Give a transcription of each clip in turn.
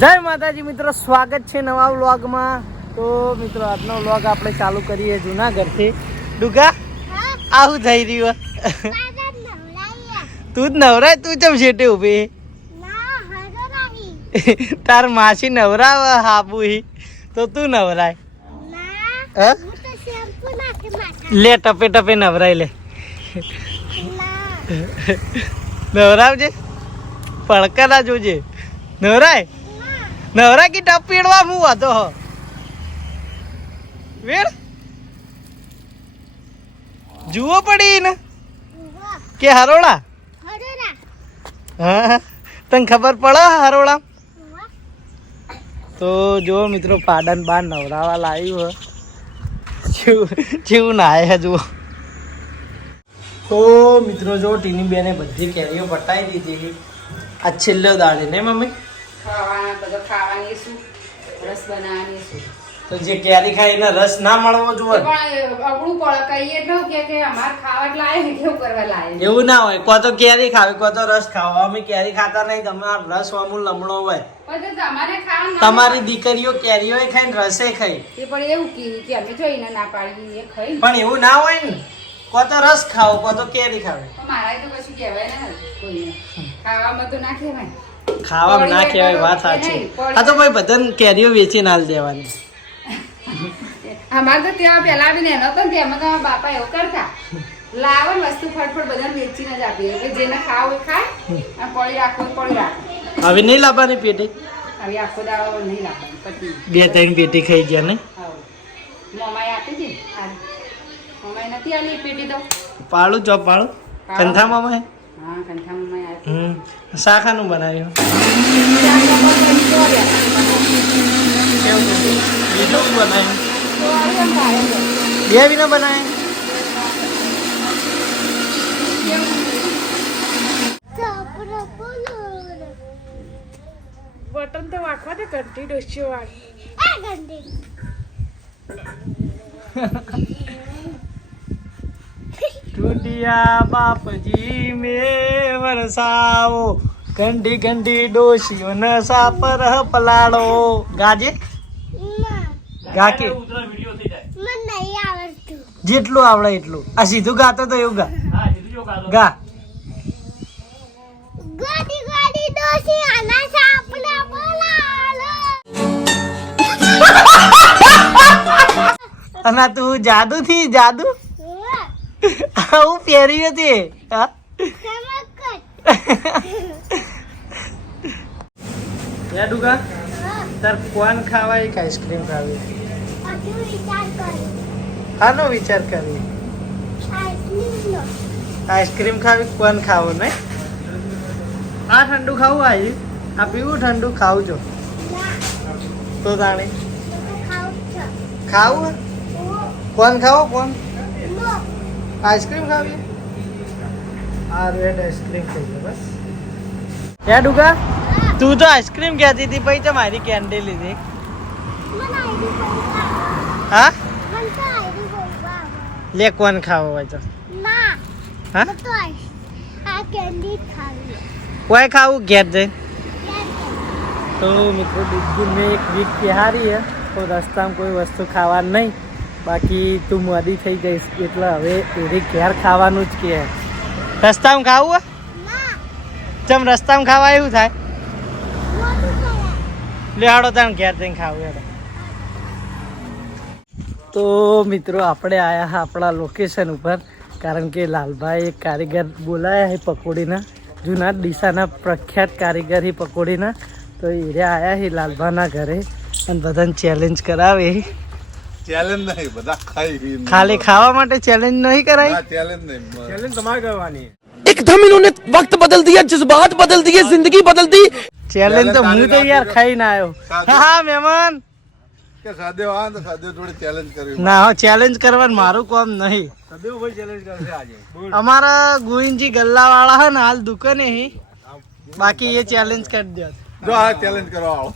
જય માતાજી મિત્રો, સ્વાગત છે નવા વ્લોગમાં। તો મિત્રો આજનો વ્લોગ આપણે ચાલુ કરીએ જુનાગઢથી। ડુગા આવું થઈ રહ્યું તું જ નવરાય, તું ચમ શેટે ઉભી તાર માસી નવરાવ હાબુ તો તું નવરાય લે ટપે ટપે નવરાય લે નવરાવજે પડકરા જોજે નવરાય નવરા કી ટપ પીડવા હું હતો વેર જુઓ પડી ને કે હરોળા હા તને ખબર પડે હરોળા તો જો મિત્રો પાડન બાર નવરાવા લાવ્યું જેવું નાય હે જુઓ। તો મિત્રો જો ટીની બેને બધી કેરીઓ પટાઈ દીધી। આ છેલ્લો દાડે ને મમ્મી ખાવાની શું રસ બનાવવાની શું તો જે કેરી ખાય એને રસ ના મળવો જોઈએ પણ અબળું પડે કહીએ એટલું કે અમાર ખાવા લાયે ને કેવું કરવા લાયે એવું ના હોય। કો તો કેરી ખાવી કો તો રસ ખાવા। અમે કેરી ખાતા નહીં, તમારો રસ અમૂલ લમણો હોય। પણ તમારે ખાવા તમારી દીકરીઓ કેરીઓ ખાઈ ને રસે ખાઈ એ પણ એવું કે અમે જોઈને ના પાડી એ ખાઈ પણ એવું ના હોય ને। કો તો રસ ખાઓ કો તો કેરી ખાવી। મારા તો કશું કહેવાય ને કોઈને ખાવામાં તો ના કહેવાય, ખાવા ના કહેવાય, વાત સાચી। આ તો ભાઈ બધાને કેરીઓ વેચીને હાલ દેવાની। અમારે તો ત્યાં પેલા બી એનો તો તેમાં તો બાપા એવું કરતા લાવે વસ્તુ ફટફટ બધાને વેચીને જ આપીએ કે જેને ખાવ એ ખાય અને પડી રાખવું પડી રાખે। હવે નહીં લાવવાની પેટી, હવે આખો દાવો નહીં લાવવાની પછી 2-3 પેટી ખાઈ ગયા ને મમાઈ આપી હતી મમાઈ નથી આલી પેટી તો પાળું ચોપ પાળું કંથા મમાય હા કંઠા મમાઈ આપી શાખાનું બનાવ્યું બીજું બનાવ્યું બે વિના બનાવ્યું બટન તો વાંકવા દે ઘંટી ડોસ્યો વાળી टूटिया बापजी में वरसाओ घंटी घंटी डोसियो न सापर पलाड़ो गाजे गा के જેટલું આવડે એટલું। આ સીધું ગાતો તો એવું ગા ગા ગાડી ગાડી ડોસી આના સાપના પલાળો અને તું જાદુ થી જાદુ આવું પહેર્યું હતી હા યા ડુગા તાર કોણ ખાવા એક આઈસ્ક્રીમ ખાવી આનો વિચાર કરી આઈસ્ક્રીમ ખાવી કોણ ખાવો ને આ ઠંડુ ખાવું આવી આ પીવું ઠંડુ ખાવું છો તો તાણે ખાવું કોણ ખાવો કોણ આઈસ્ક્રીમ ખાવી આ રેડ આઈસ્ક્રીમ ખાઈ બસ યા ડુગા તું તો આઈસ્ક્રીમ કહેતી હતી પછી તો મારી કેન્ડી લીધી હા લે કોણ ખાવો હોય તો હા કોઈ ખાવું ઘેર જઈને તો મિત્રો દીદી મેં એક વીક કહારી હે તો રસ્તામાં કોઈ વસ્તુ ખાવાનું નહીં, બાકી તું મોડી થઈ જઈશ એટલે હવે એરી ઘેર ખાવાનું જ કે રસ્તામાં ખાવું ચમ રસ્તામાં ખાવા એવું થાય લે હાડો તાણ ઘેર જઈને ખાવું હેડો। તો મિત્રો આપણે આવ્યા હા આપણા લોકેશન ઉપર, કારણ કે લાલભાઈ એક કારીગર બોલાયા છે પકોડીના, જૂના ડીસાના પ્રખ્યાત કારીગર છે પકોડીના। તો એ આવ્યા છે લાલભાના ઘરે અને બધાને ચેલેન્જ કરાવે। ચેલેન્જ નહીં, બધા ખાઈ ખાલી ખાવા માટે ચેલેન્જ નહીં કરાય, ચેલેન્જ નહીં, ચેલેન્જ તમારે કરવાની। एकदम इन्होंने वक्त बदल दिया, जज्बात बदल दिए, जिंदगी बदल दी। ચેલેન્જ તો હું તો યાર ખાઈને આવ્યો। હા મહેમાન કે સાદેવ આ તો સાદેવ થોડી ચેલેન્જ કરી ના હા ચેલેન્જ કરવાનું મારું કામ નહીં। સાદેવ ભાઈ ચેલેન્જ કરશે આજે અમારા ગોવિંદજી ગલ્લા વાળા હે ને હાલ દુકાને હી, બાકી એ ચેલેન્જ કરી દો। જો આ ચેલેન્જ કરવા આવો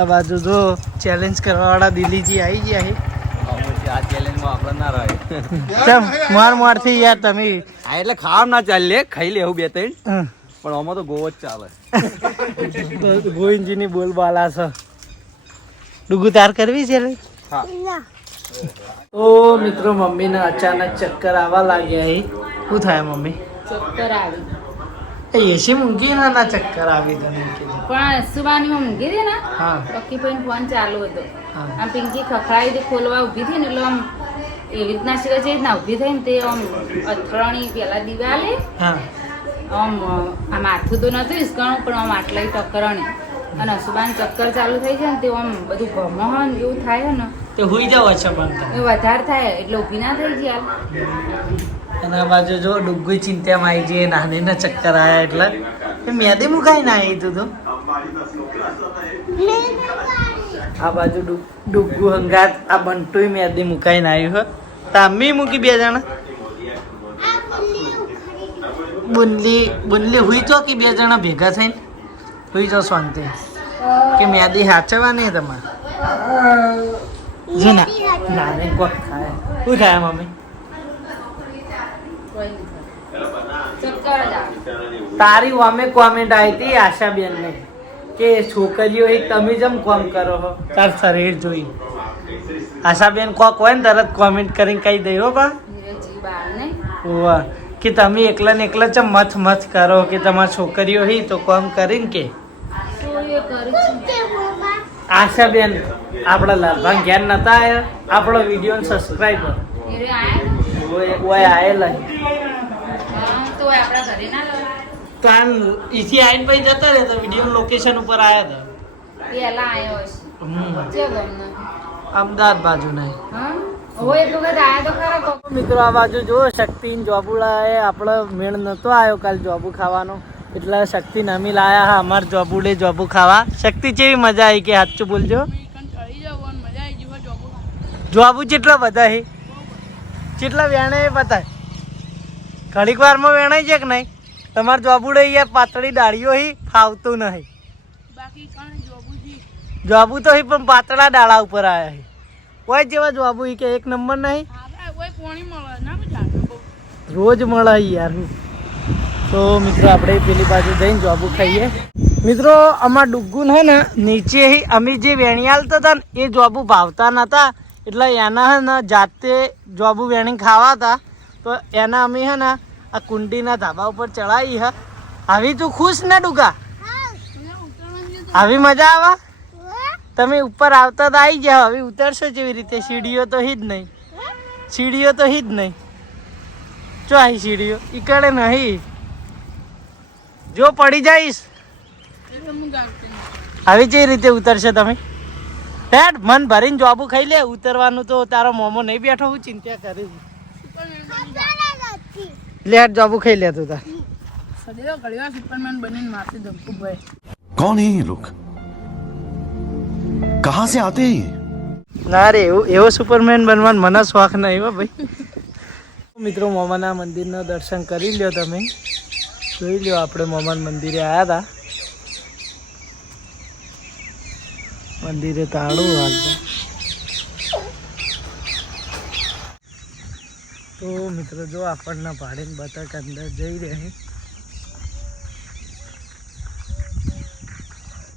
આ બાજુ જો ચેલેન્જ કરવા વાળા દિલ્હીજી આવી ગયા છે। આ ચેલેન્જ માં આપણે ના રહે ચમ માર મારથી યાર તમે એટલે ખાવા ના ચાલે, ખાઈ લે એવું 2-3 પણ આમાં તો ગોવો જ ચાલે. ગોવિંદજીની બોલબાલા છે. ડુગુ તાર કરવી છે? ના તો મિત્રો મમ્મીને અચાનક ચક્કર આવવા લાગ્યા. શું થાય મમ્મી? ચક્કર આવી એ એસી મૂકી ના ચક્કર આવી તને કીધું. પણ સુબાની માં ઊંઘી હતી ને હા પક્કી ભાઈ ફોન ચાલુ હતો. હા. આમ પિંકી ખખડાવી હતી ખોલવા ઊભી હતી ને એટલે આમ એવી રીતના શીખે છે રીતના ઊભી થઈ ને તે આમ અથડાણી પેલા દિવાલે હા આમ માથું તો નતું હિસકાણું પણ આમ આટલા ટક્કરણી અને સુબાન ચક્કર ચાલુ થઈ જાય ને તે આમ બધું ગમોહન એવું થાય ને તે હુઈ જાવ છે બનતા. એ વધારે થાય એટલે ઊભી ના થઈ ગયા. અને આ બાજુ જો ડુગ્ગુ ચિંતામાં આવી જઈએ નાની ને ચક્કર આયા એટલે મેદી મુકાઈ ના આવી તું તો. આ બાજુ ડુગ્ગુ હંગાત આ બંટુય મેદી મુકાઈ ના આવ્યું હો. તામી મૂકી બે જણા. બુનલી હુઈ તો કે બે જણા ભેગા થઈને હુઈ જાઓ શાંતિ કે મેદી હાચવાની તમારે. જો ના નાને કોક થાય. શું થાય મમ્મી? કોઈ નહીં થાય. ચક્કર જ આવે. તારી અમે કોમેન્ટ આવી હતી આશાબેન ને કે છોકરીઓ એક તમે જેમ કોમ કરો છો તાર શરીર જોઈ. આશાબેન કોક હોય ને તરત કોમેન્ટ કરીને કહી દઈ હો બા. જી બાર ને વાહ કે તમે એકલા ને એકલા ચમ મથ કરો કે તમારી છોકરીઓ હી તો કોમ કરીને કે. શું એ કરી છે આશાબેન આપણા લાલભાઈ ઘેર નતા આવ્યા આપણો વિડીયો સબસ્ક્રાઈબર એ રે આયા ઓય આયેલા હા તો આપણા ઘરે ના લાવે. તો આમ ઈથી આઈને પછી જતા રહે તો વિડીયો લોકેશન ઉપર આવ્યા પેલા આયો હશે હતા. જે ગમના અમદાવાદ બાજુ નહીં. હા હોય એટલું બધું આયા તો ખરા કોક. મિત્રો આ બાજુ જો શક્તિ જોબુડાએ આપણો મેળ નતો આવ્યો કાલ જોબુ ખાવાનો એટલે શક્તિ નમી લાયા હા અમાર જોબુડે જોબુ ખાવા. શક્તિ કેવી મજા આવી કે સાચું બોલજો. જોબુ કેટલા બધા હે કેટલા વેણે બતાય ઘડીક વારમાં વેણાઈ છે કે નહીં? તમારે જોબુડે યાર પાતળી ડાળીઓ હી ફાવતું નહીં. જોબુ તો હી પણ પાતળા ડાળા ઉપર આયા હે. કોઈ જેવા જોબુ હી કે એક નંબર નહીં. રોજ મળે યાર. તો મિત્રો આપણે પેલી બાજુ જઈને જોબુ ખાઈએ. મિત્રો અમાર ડુગ્ગુન હે ને નીચે અમે જે વેણિયાલતા હતા ને એ જોબુ ભાવતા નતા એટલે એના હે ને જાતે જોબુ વેણી ખાવા હતા. તો એના અમે હે ને આ કુંડીના ધાબા ઉપર ચડાવી હે. આવી તું ખુશ ને ડુગા? આવી મજા આવે? તમે ઉપર આવતા તો આવી જાઓ. હવે ઉતરશો જેવી રીતે? સીડીઓ તો હી જ નહીં. સીડીઓ તો હી જ નહીં. જો આવી સીડીઓ ઈકડે નહીં. જો પડી જઈશ આવી જે રીતે ઉતરશે તમે? હેડ મન ભરીને જોબુ ખાઈ લે. ઉતરવાનું તો તારો મોમો નહીં બેઠો. હું ચિંતા કરી લે. હેડ જોબુ ખાઈ લે તું તાર. कौन है ये लोग कहाँ से आते हैं ये? ના રે એવો સુપરમેન બનવાનો મને શોખ નહીં હો ભાઈ. મિત્રો મોમાના મંદિરના દર્શન કરી લ્યો તમે. જોઈ લ્યો આપણે મોમાના મંદિરે આવ્યા હતા. મંદિરે તાળું હાલતો. તો મિત્રો જો આપણને ભાડીને બતક અંદર જઈ રહે.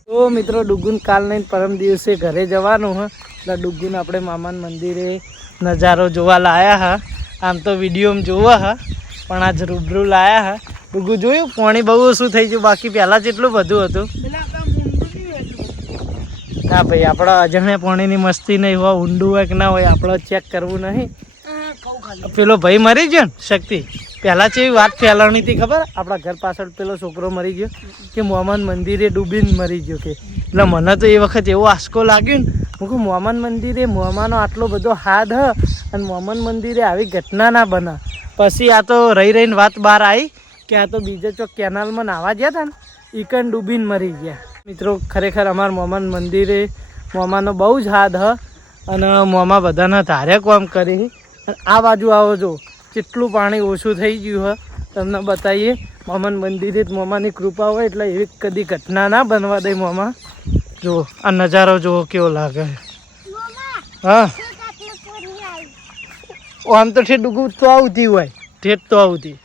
તો મિત્રો ડુગ્ગુન કાલ નહીં પરમ દિવસે ઘરે જવાનું હ એટલે ડુગ્ગુન આપણે મામાના મંદિરે નજારો જોવા લાયા હા. આમ તો વિડીયોમાં જોવા હા પણ આજ રૂબરૂ લાયા હા. ડુગ્ગુ જોયું પાણી બહુ ઓછું થઈ ગયું. બાકી પહેલાં જેટલું બધું હતું. ના ભાઈ આપણા અજાણ્યા પાણીની મસ્તી નહીં હોય. ઊંડું હોય કે ના હોય આપણે ચેક કરવું નહીં. પેલો ભાઈ મરી ગયો ને શક્તિ પહેલાં જેવી વાત ફેલાવણી હતી ખબર? આપણા ઘર પાછળ પેલો છોકરો મરી ગયો કે મોહમ્મદ મંદિરે ડૂબીને મરી ગયો કે. એટલે મને તો એ વખત એવો આંસકો લાગ્યો ને. હું કહું મોહમ્મદ મંદિરે મોમાનો આટલો બધો હાથ હ અને મોહમ્મદ મંદિરે આવી ઘટના ના બને. પછી આ તો રહીને વાત બહાર આવી કે આ તો બીજે ચોક કેનાલમાં નાહવા ગયા હતા ને ઈકન ડૂબીને મરી ગયા. મિત્રો ખરેખર અમારા મોહમ્મદ મંદિરે મોમાનો બહુ જ હાથ હ અને મોમા બધાના ધારે કામ કરી. આ બાજુ આવો જો કેટલું પાણી ઓછું થઈ ગયું હ તમને બતાવીએ. મોહમ્મદ મંદિરે જ મોમાની કૃપા હોય એટલે એવી કદી ઘટના ના બનવા દે મોમા. જો આ નજારો જુઓ કેવો લાગે. હા આમ તો ઠેઠ ડૂગું તો આવતી હોય. ઠેઠ તો આવતી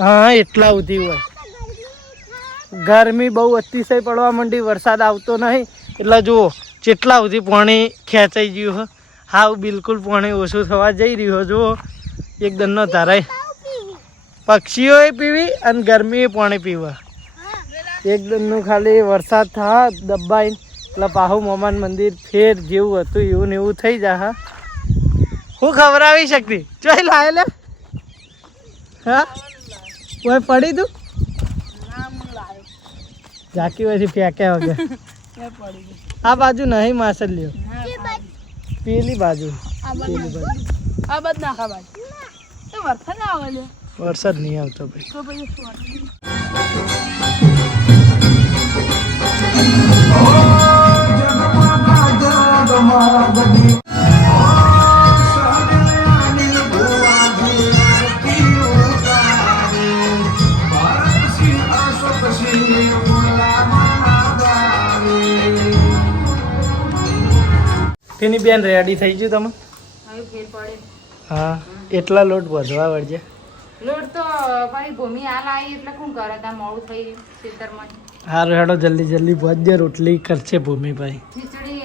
હા એટલા સુધી હોય. ગરમી બહુ અતિશય પડવા માંડી, વરસાદ આવતો નહીં એટલે જુઓ જેટલા સુધી પાણી ખેંચાઈ ગયું હે. હાવ બિલકુલ પાણી ઓછું થવા જઈ રહ્યું હે. જુઓ એકદમ ન ધારાય. પક્ષીઓએ પીવી અને ગરમીએ પાણી પીવા. એકદમનું ખાલી વરસાદ થા દબાઈ એટલે પાહુ મોમાન મંદિર ફેર જેવું હતું એવું ને એવું થઈ જા. હું ખવડાવી શકતી ચોઈ લાવે લે. હા કોઈ પડી તું ઝાંકી પછી ફેંક્યા વગર. આ બાજુ નહીં માસલ્યો, પેલી બાજુ. વરસાદ નહીં આવતો ભાઈ. તેની બેન રેડી થઈ ગયું તમે? હા એટલા લોટ વધવા વળજે. લોટ તો ભાઈ ભૂમિ હાલ આવી એટલે શું કરે ત્યાં મોડું થઈ ખેતરમાં. હારું હેડો જલ્દી જલ્દી પહોંચજે. રોટલી કરશે ભૂમિભાઈ. ખીચડી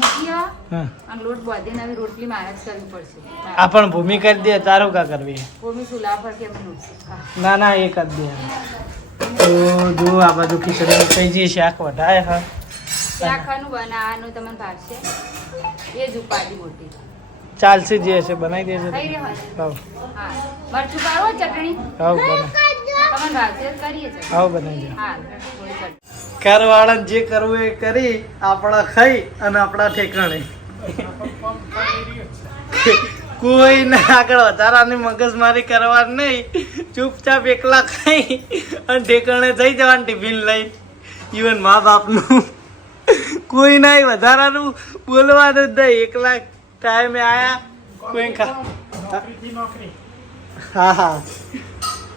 મૂકી હા અને લોટ બાંધીને આવી રોટલી મારે જ કરવી પડશે. આ પણ ભૂમિ કરી દે તારું કા કરવી? ભૂમિ ચૂલા પર કેમ નૂકશે? ના ના એ કરી દે. તો જો આ બાજુ ખીચડી થઈ જઈ, શાક વઢાય. હા શાકનું બનાવવાનું તમને ભાવશે એ જ ઉપાડી મોટી ચાલશે જે હશે બનાવી દેશે. થઈ રહ્યો હા હા મરચું પાડો ચટણી હા બના તમને ભાવશે કરીએ છે. હા બનાવી દે. હા થોડી ચટણી ઘરવાળાને જે કરવું એ કરી આપણા ખાઈ અને આપણા ઠેકાણે. કોઈને આગળ વધારાની મગજમારી કરવાની નહીં. ચૂપચાપ એકલા ખાઈ અને ઠેકાણે થઈ જવાનું ટિફિન લઈ. ઇવન મા બાપનું કોઈ નહીં વધારાનું બોલવાનું જ નહીં. એકલા ટાઈમે આયા કોઈ હા હા.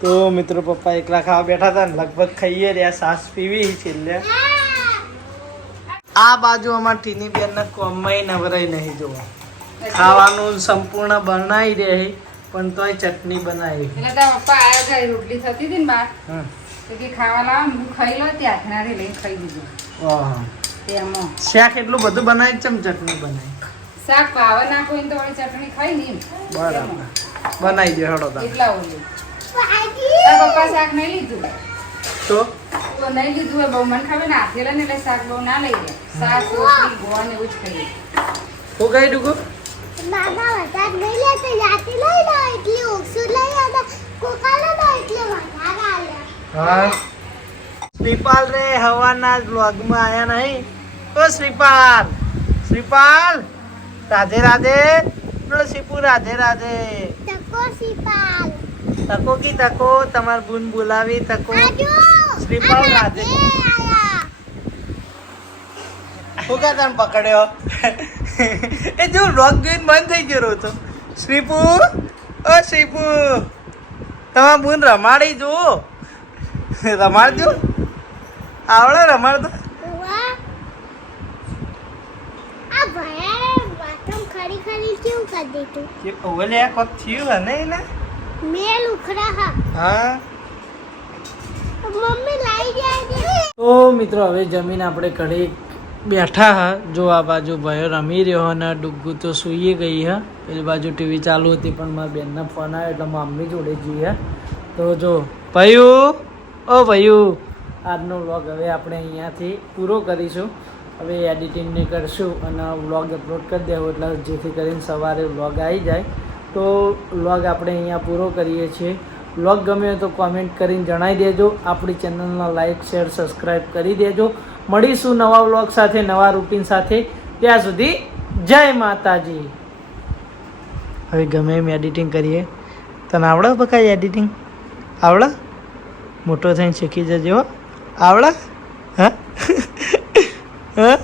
તો મિત્રો પપ્પા એકલા ખાવા બેઠા હતા ને લગભગ ખાઈએ રહ્યા. સાસ પીવી છેલ્લે. આ બાજુ અમાર ટીની બેન ના કોમમાં નવરાઈ નહીં જોવા. ખાવાનું સંપૂર્ણ બનાવી દે પણ તોય ચટણી બનાવી. એટલે તારા પપ્પા આયા હતા રોટલી થતી હતી ને બહાર હા તો કે ખાવા લાવ હું ખાઈ લો ત્યાં ઘણાથી લઈને ખાઈ દીધું. વાહ તેમાં શાક એટલું બધું બનાવી ચમ ચટણી બનાવી. શાક પાવા નાખો ને તો વળી ચટણી ખાઈ ને બરાબર બનાવી દે હળો તા. એટલા ઓલું તારા પપ્પા શાક નહીં લીધું તો તો નહીં લીધું હોય બહુ મને ખબર ને આથેલા ને એટલે શાક બહુ ના લઈ જાય. શાક રોટલી ગોળ ને એવું જ ખાઈએ. હું કઈ ડુકુ મામા વધારે નહીં લેતો જાતે લઈ લો એટલે ઓછું લઈ આવો કોકાલે તો એટલે વધારે આલે. હા શ્રીપાલ રે હવાના જ વ્લોગમાં આયા નહીં. ઓ શ્રીપાલ શ્રીપાલ રાધે રાધે. બોલો શ્રીપુ રાધે રાધે. તકો સિપાલ તકો કી તકો તમાર બુન બોલાવી તકો. આજો શ્રીપાલ રાધે. આયા હું ક્યાં તને પકડ્યો? એ જો વ્લોગ જોઈને બંધ થઈ ગયો હતો. શ્રીપુ ઓ શ્રીપુ તમાર બુન રમાડી જો. રમાડજો આવડે રમાડતો. વાહ આ ભાઈ વાતમ ખરી ખરી કેવું કરી દીધું કે ઓલે આ કોક થયું હે ને એને. મેલ ઉખરા હા હા મમ્મી લાઈ જાય. તો મિત્રો હવે જમીન આપણે ઘડી બેઠા હા. જો આ બાજુ ભાઈઓ રમી રહ્યો અને ડુગ્ગુ તો સૂઈ ગઈ હા. પેલી બાજુ ટીવી ચાલુ હતી પણ મારા બેનના ફોન આવ્યો એટલે મમ્મી જોડે જઈએ. તો જો ભયું ઓ ભયું આજનો વ્લોગ હવે આપણે અહીંયાથી પૂરો કરીશું. હવે એડિટિંગને કરશું અને વ્લોગ અપલોડ કરી દેવું એટલે જેથી કરીને સવારે વ્લોગ આવી જાય. તો વ્લોગ આપણે અહીંયા પૂરો કરીએ છીએ. વ્લોગ ગમ્યો તો કોમેન્ટ કરીને જણાવી દેજો. આપણી ચેનલને લાઈક શેર સબસ્ક્રાઈબ કરી દેજો. મળીશું નવા વ્લોગ સાથે નવા રૂટીન સાથે. ત્યાં સુધી જય માતાજી. હવે ગમે એમ એડિટિંગ કરીએ. તને આવડે બકા એડિટિંગ? આવડે? મોટો થઈને શીખી જજો. આવડે? હા હા